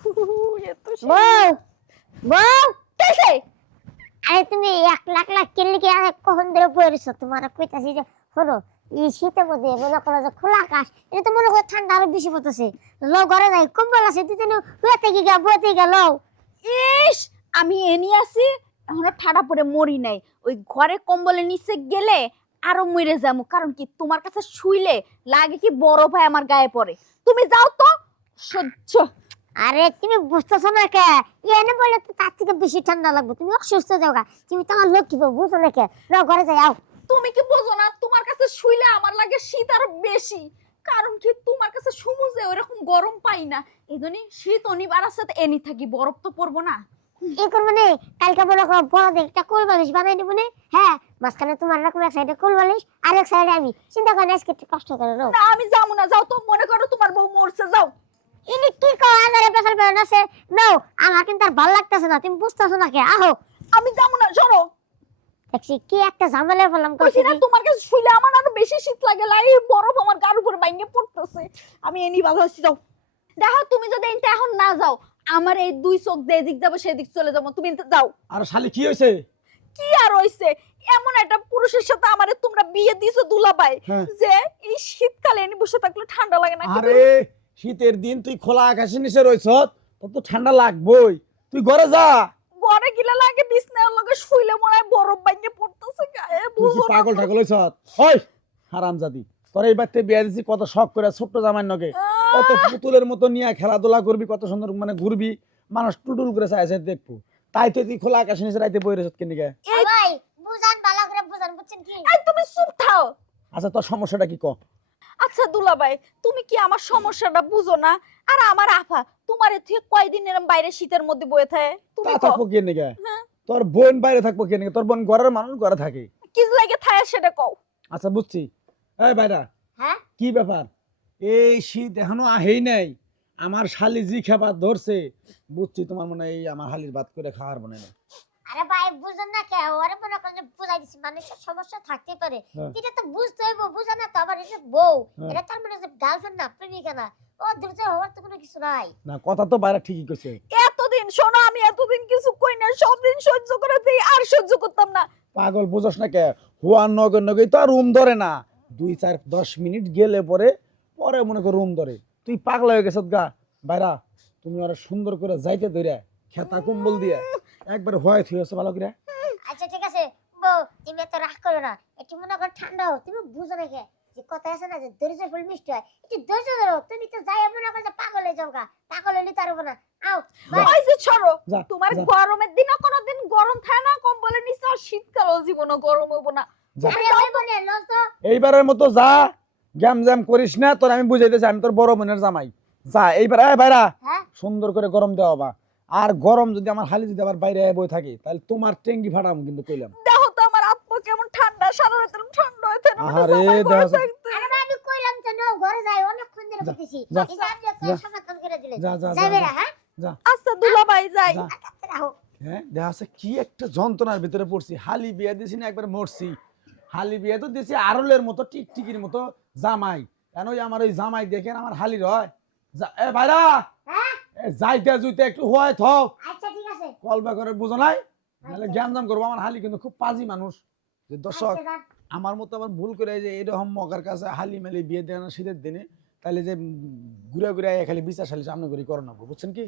বউ বউ কেসে আরে তুমি এক লাখ লাখ কিনলে কি আর কখন ধরে পড়েছো তোমার কইতাছি যে শোনো এই শীতের মধ্যে মনে করো যে খোলা আকাশ এটা তো মনে করো ঠান্ডা আরও বেশি পড়তেছে লো ঘরে যাই কম্বল আছে তুই তেন বুয়াতে গিয়ে বুয়াতে গেল ইস আমি এনি আছি এখনও ঠাডা পরে মরি নাই ওই ঘরে কম্বলের নিচে গেলে আরও মরে যাব কারণ কি তোমার কাছে শুইলে লাগে কি বড় ভাই আমার গায়ে পড়ে তুমি যাও তো সহ্য আরে তুমি বুঝতেছো না কে? এনে বলে তো তার থেকে বেশি ঠান্ডা লাগবে। তুমি অসুস্থ যাও গা। তুমি তো আমার লক্ষ্মী বুঝো না কে? লো ঘরে যাই আও। তুমি কি বোঝো না? তোমার কাছে শুইলে আমার লাগে শীত আরও বেশি। কারণ কি তোমার কাছে সুমুজে ওইরকম গরম পাই না। এই শীত অনিবার সাথে এনি থাকি বরফ তো পড়ব না। করব নে কালকে মনে করো বড় দেখে একটা কোল বালিশ বানাই দেবো নে। হ্যাঁ মাঝখানে তোমার রকম এক সাইডে কোল বালিশ আর এক সাইডে আমি। চিন্তা করেন আজকে একটু কষ্ট করে না আমি যাব না যাও তো মনে করো তোমার বউ মরছে যাও। ইনি কি কো আন্দারে পেছাল পেছাল আছে নাও আমার কিন্তু আর ভালো লাগতেছে না তুমি বুঝতেছো না কে? আহো। আমি যাব না সরো। দেখছি কি একটা ঝামেলা ফেললাম কইছি না তোমার কাছে শুইলে আমার আরও বেশি শীত লাগে লাগে বরফ আমার গার উপরে বাইঙ্গে পড়তেছে। আমি এনি ভালো আছি যাও। দেখো তুমি যদি এখন না যাও আমার এই দুই চোখ দিয়ে এদিক যাব সেদিক চলে যাব তুমি যাও। আর শালি কি হয়েছে কি আর হইছে? এমন একটা পুরুষের সাথে আমারে তোমরা বিয়ে দিছো দুলাভাই হ্যাঁ। যে এই শীতকালে এনে বসে থাকলে ঠান্ডা লাগে না আরে শীতের দিন তুই খোলা আকাশের নিচে রয়েছ তোর তো ঠান্ডা লাগবই। তুই ঘরে যা। ঘরে গিলা লাগে বিছনার লগে শুইলে মনে হয় বরফ বাইঙ্গে পড়তেছে গায়ে বুঝো পাগল ঠাগল হয়েছ ওই হারাম জাদি তোর এই বাড়িতে বিয়ে দিছি কত শখ করে ছোট্ট জামাই নগে কত পুতুলের মতো নিয়ে খেলাধুলা করবি কত সুন্দর মানে ঘুরবি মানুষ টুটুল করে চাইছে দেখব। তাই তো তুই খোলা আকাশের নিচে রাইতে বই রেছত কেন এই- ভাই বুঝান ভালো করে বুঝান বুঝছেন কি? এই তুমি চুপ থাও। আচ্ছা তোর সমস্যাটা কি ক? আচ্ছা দুলাভাই তুমি কি আমার সমস্যাটা বুঝো না? আর আমার আফা তোমার থেকে কয়দিন এরম বাইরে শীতের মধ্যে বয়ে থাকে? তুমি তা থাকব কে নিকে হ্যাঁ। তোর বোন বাইরে থাকব কে নিকে তোর বোন ঘরের মানুষ ঘরে থাকে। কি লাগে থাকে সেটা কও। আচ্ছা বুঝছি। এই বাইরা হ্যাঁ? কি ব্যাপার? এই শীত এখনও আহেই নাই। আমার শালি জি খাবার ধরছে। বুঝছি তোমার মনে এই আমার হালির ভাত করে খাওয়ার মনে না আরে ভাই বুঝেন না কে ওরে মনে করেন যে বুঝাই দিছি মানুষের সমস্যা থাকতে পারে। হ্যাঁ। এটা তো বুঝতে হইব বুঝা না তো আবার এটা বউ হ্যাঁ। এটা তার মানে গার্লফ্রেন্ড না প্রেমিকা না ও দ্রুত হওয়ার তো কোনো কিছু নাই। না কথা তো বাইরে ঠিকই কইছে। এতদিন শোনো আমি এতদিন কিছু কই না সব দিন সহ্য করে দিই আর সহ্য করতাম না। পাগল বুঝস না কে? হুয়ার নগর নগেই তো আর রুম ধরে না। দুই চার দশ মিনিট গেলে পরে পরে মনে কর রুম ধরে। তুই পাগলা হয়ে গেছত গা। বাইরা তুমি ওরা সুন্দর করে যাইতে ধরে খেতা কম্বল দিয়ে। একবার হয়ে থুয়েছে ভালো করে। আচ্ছা ঠিক আছে। বউ তুমি এত রাগ করো না। একটু মনে করো ঠান্ডা হও তুমি বুঝো না কে? যে কথা আছে না যে ধৈর্য ফুল মিষ্টি হয় একটু ধৈর্য ধরো। তুমি তো যাই মনে করো যে পাগল হয়ে যাও গা। পাগল হইলে তার না। আও। ওই যে ছড়ো তোমার। গরমের দিনও কোনোদিন গরম থাকে না কম্বলের নিচে আর শীতকাল জীবনও গরম হব না। বলে এইবারের মতো যা গ্যাম জ্যাম করিস না তোর আমি বুঝাইতেছি আমি তোর বড় বোনের জামাই। যা এইবার বাইরা হ্যাঁ? সুন্দর করে গরম দেওয়া বা। আর গরম যদি আমার হালি যদি আবার বাইরে বই থাকে তাহলে তোমার টেঙ্গি ফাটাম কিন্তু কইলাম। দেখো তো আমার আত্মা কেমন ঠান্ডা সারা রাত ঠান্ডা হয়ে থাকে না, আহারে, দেখো আরে আমি কইলাম তো নাও ঘরে যাই অনেকক্ষণ ধরে যা, বলতেছি যা, এই যে আপনি যা। সমাধান করে দিলেন যা যা যা, যাবে যা, না হ্যাঁ? যা। আচ্ছা দুলাভাই যাই। যা। হ্যাঁ দেখা যাচ্ছে কি একটা যন্ত্রণার ভিতরে পড়ছি। হালি বিয়ে দিছি না একবার মরছি। হালি বিয়ে তো দিছি আরলের মতো টিকটিকির মতো জামাই। কেন আমার ওই জামাই দেখেন আমার হালি রয় যা- এ ভাইরা! যাইতে জুইতে একটু হয় থ আচ্ছা ঠিক আছে। কলবা করে বুঝো নাই নাহলে জ্ঞান জাম করব আমার হালি কিন্তু খুব পাজি মানুষ যে দর্শক আচ্ছা। আমার মতো আবার ভুল করে যে এরকম মকার কাছে হালি মেলি বিয়ে দেয় না শীতের দিনে। তাহলে যে ঘুরে ঘুরে খালি বিচার শালি সামনে করি করোনা বুঝছেন কি?